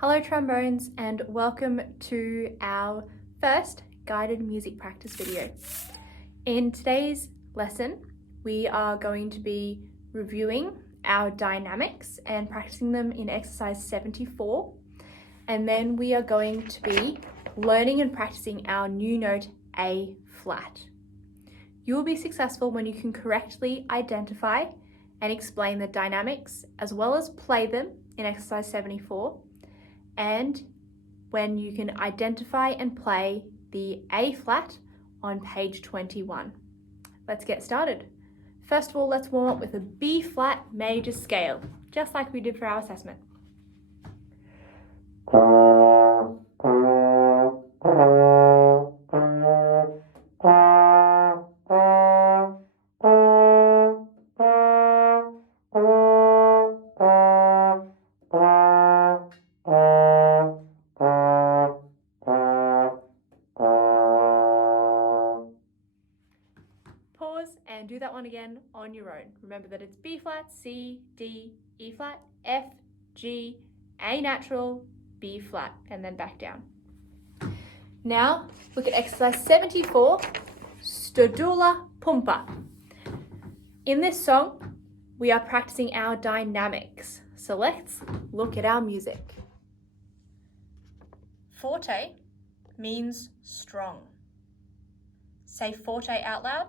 Hello trombones, and welcome to our first guided music practice video. In today's lesson, we are going to be reviewing our dynamics and practicing them in exercise 74. And then we are going to be learning and practicing our new note A flat. You will be successful when you can correctly identify and explain the dynamics as well as play them in exercise 74. And when you can identify and play the A flat on page 21. Let's get started. First of all, let's warm up with a B flat major scale, just like we did for our assessment. Pause and do that one again on your own. Remember that it's B flat, C, D, E flat, F, G, A natural, B flat, and then back down. Now look at exercise 74, Stodula Pumpa. In this song, we are practicing our dynamics. So let's look at our music. Forte means strong. Say forte out loud.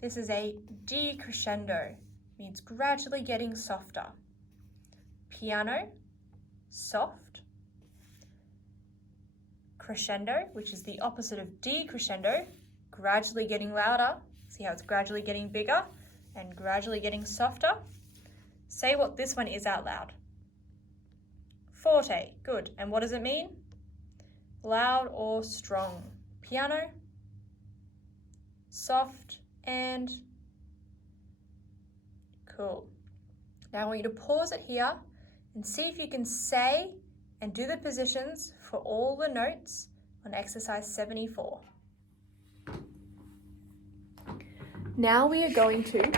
This is a D crescendo, means gradually getting softer. Piano, soft. Crescendo, which is the opposite of D crescendo, gradually getting louder. See how it's gradually getting bigger and gradually getting softer? Say what this one is out loud. Forte, good. And what does it mean? Loud or strong. Piano, soft, and cool. Now I want you to pause it here and see if you can say and do the positions for all the notes on exercise 74. Now we are going to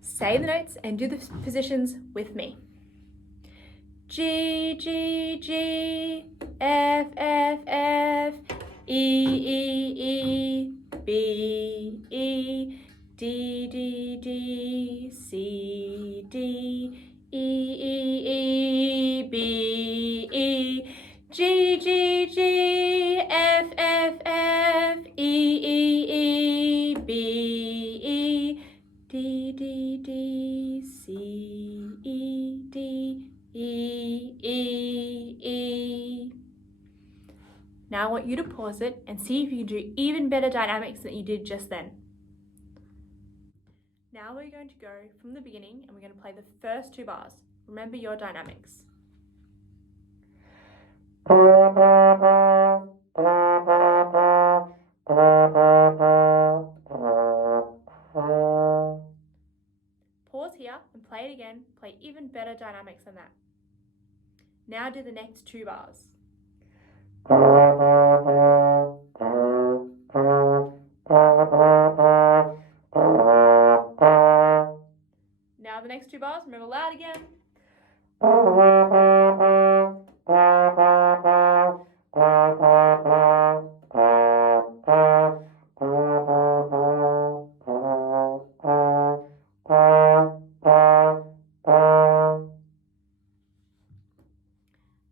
say the notes and do the positions with me. G, G, G, F, F, F, E, E, E, B, E, D, D, D, C, D, E, E, E, B, E, G, G, G, F, F, F, E, E, E, B, E, D, D, D, C, E, D, E, E, E. Now I want you to pause it and see if you can do even better dynamics than you did just then. Now we're going to go from the beginning and we're going to play the first two bars. Remember your dynamics. Pause here and play it again. Play even better dynamics than that. Now do the next two bars. Now the next two bars, remember loud again.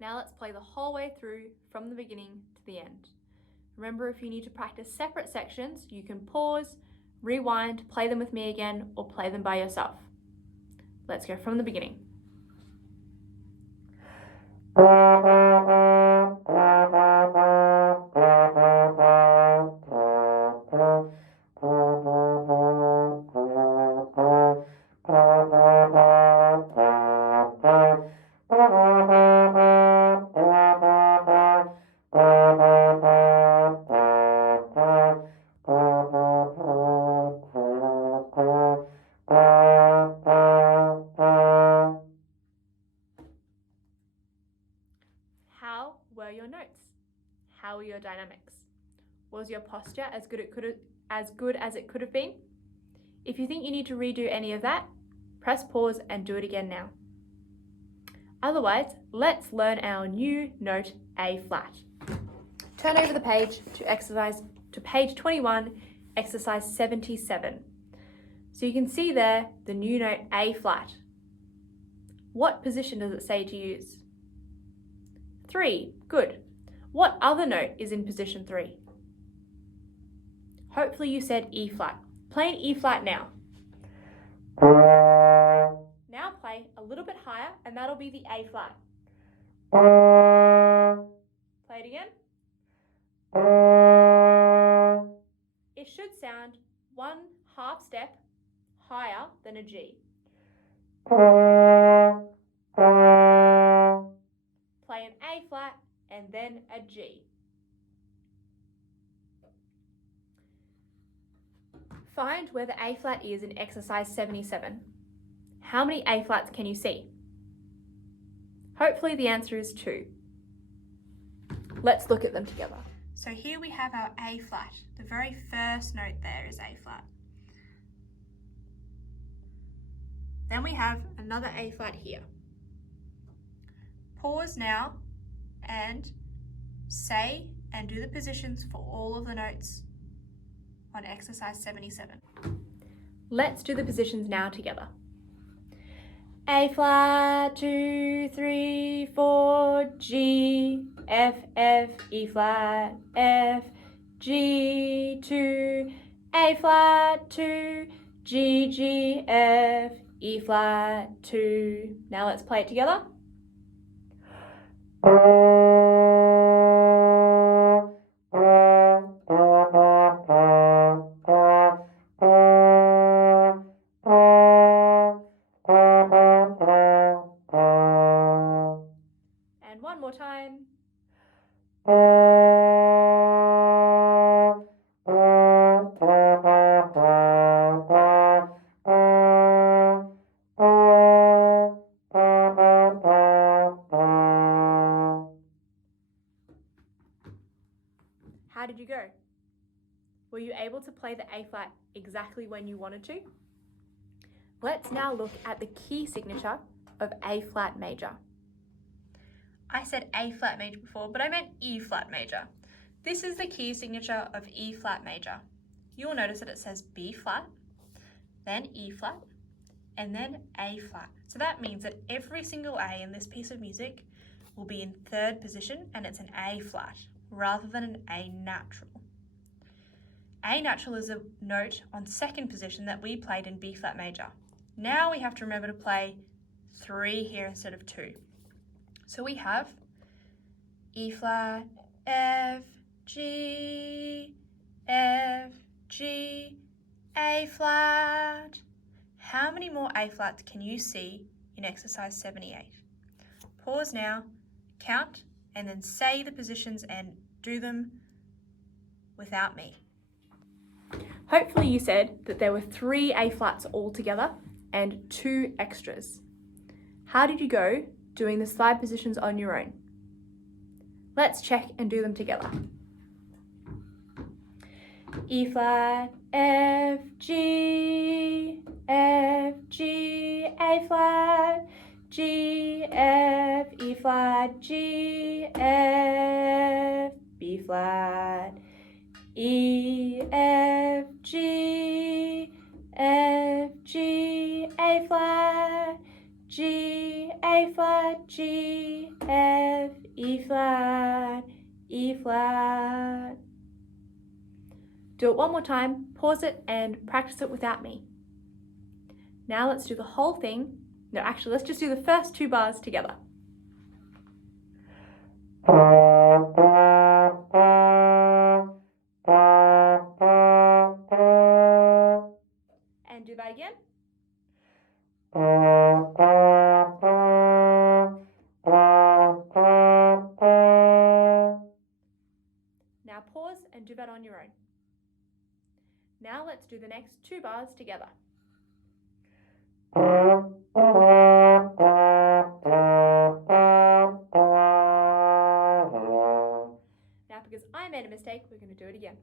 Now let's play the whole way through from the beginning to the end. Remember, if you need to practice separate sections, you can pause, rewind, play them with me again, or play them by yourself. Let's go from the beginning. How were your notes? How were your dynamics? Was your posture as good as it could have been? If you think you need to redo any of that, press pause and do it again now. Otherwise, let's learn our new note A flat. Turn over the page to page 21, exercise 77. So you can see there the new note A flat. What position does it say to use? 3, good. What other note is in position 3? Hopefully you said E flat. Play an E flat now. Now play a little bit higher and that'll be the A flat. Play it again. It should sound 1/2 step higher than a G. Play an A flat and then a G. Find where the A flat is in exercise 77. How many A flats can you see? Hopefully the answer is 2. Let's look at them together. So here we have our A flat. The very first note there is A flat. Then we have another A flat here. Pause now and say and do the positions for all of the notes on exercise 77. Let's do the positions now together. A flat, 2, 3, 4, G, F, F, E flat, F, G, 2, A flat, 2, G, G, F, E flat, 2. Now let's play it together. And one more time. How did you go? Were you able to play the A flat exactly when you wanted to? Let's now look at the key signature of A flat major. I said A flat major before, but I meant E flat major. This is the key signature of E flat major. You'll notice that it says B flat, then E flat, and then A flat. So that means that every single A in this piece of music will be in 3rd position and it's an A flat rather than an A natural. A natural is a note on 2nd position that we played in B flat major. Now we have to remember to play 3 here instead of 2. So we have E flat, F, G, F, G, A flat. How many more A flats can you see in exercise 78? Pause now, count, and then say the positions and do them without me. Hopefully you said that there were 3 A flats altogether and 2 extras. How did you go doing the slide positions on your own? Let's check and do them together. E flat, F, G, F, G, A flat, G, F, E flat, G, F, B flat, E, F, G, F, G, A flat, G, A flat, G, F, E flat, E flat. Do it one more time, pause it and practice it without me. Now let's do the whole thing. No, actually, let's just do the first 2 bars together. And do that again. Now pause and do that on your own. Now let's do the next 2 bars together. Now because I made a mistake, we're going to do it again.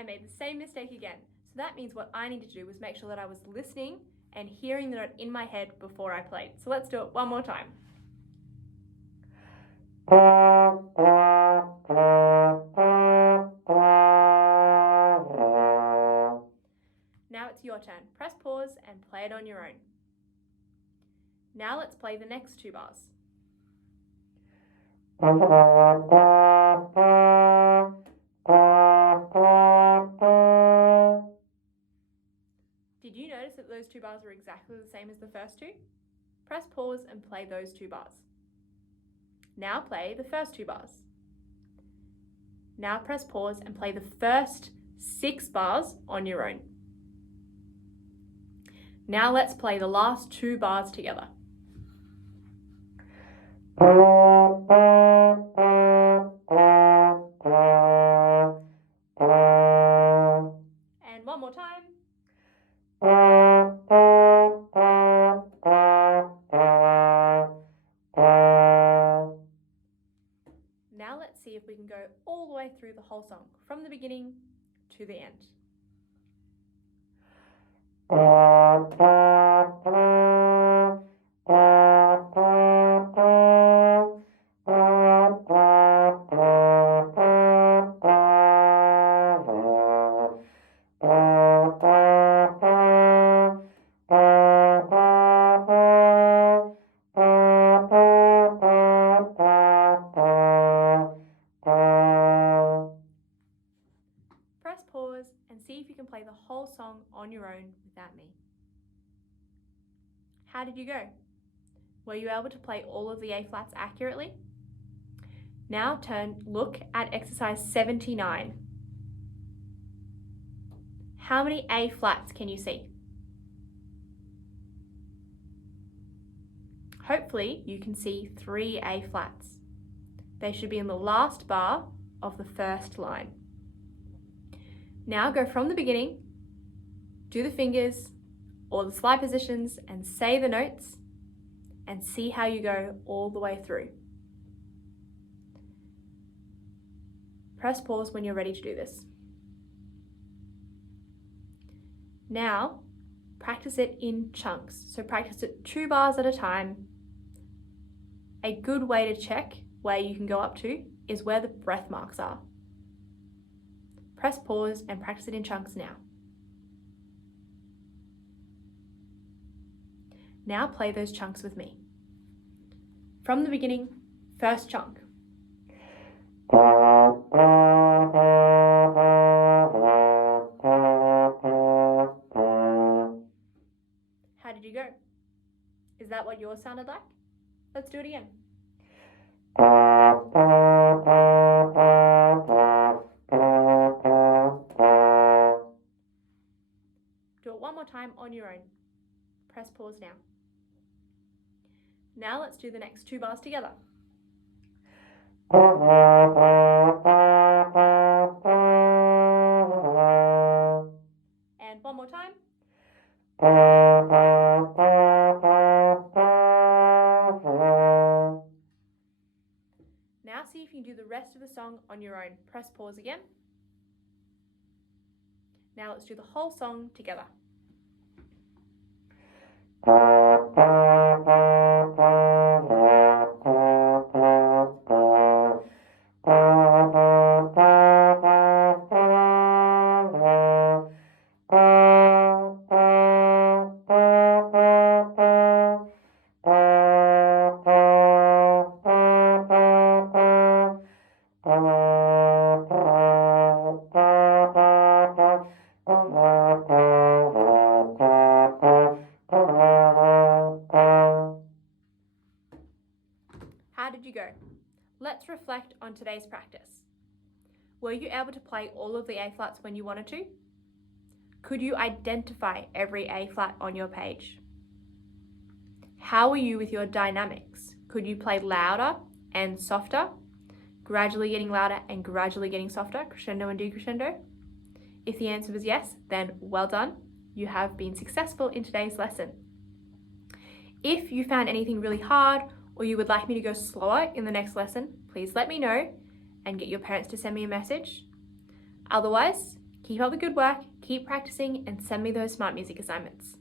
I made the same mistake again. So that means what I needed to do was make sure that I was listening and hearing the note in my head before I played. So let's do it one more time. Now it's your turn. Press pause and play it on your own. Now let's play the next 2 bars. Did you notice that those 2 bars are exactly the same as the first 2? Press pause and play those 2 bars. Now play the first 2 bars. Now press pause and play the first 6 bars on your own. Now let's play the last 2 bars together. And one more time. Now let's see if we can go all the way through the whole song, from the beginning to the end. Press pause and see if you can play the whole song on your own without me. How did you go? Were you able to play all of the A flats accurately? Now look at exercise 79. How many A flats can you see? Hopefully you can see 3 A flats. They should be in the last bar of the first line. Now go from the beginning, do the fingers or the slide positions and say the notes and see how you go all the way through. Press pause when you're ready to do this. Now, practice it in chunks. So practice it 2 bars at a time. A good way to check where you can go up to is where the breath marks are. Press pause and practice it in chunks now. Now play those chunks with me. From the beginning, first chunk. How did you go? Is that what yours sounded like? Let's do it again. Do it one more time on your own. Press pause now. Now let's do the next 2 bars together. And one more time. Now see if you can do the rest of the song on your own. Press pause again. Now let's do the whole song together. How did you go? Let's reflect on today's practice. Were you able to play all of the A flats when you wanted to? Could you identify every A flat on your page? How were you with your dynamics? Could you play louder and softer, gradually getting louder and gradually getting softer, crescendo and decrescendo? If the answer was yes, then well done. You have been successful in today's lesson. If you found anything really hard or you would like me to go slower in the next lesson, please let me know and get your parents to send me a message. Otherwise, keep Keep up the good work, keep practicing, and send me those smart music assignments.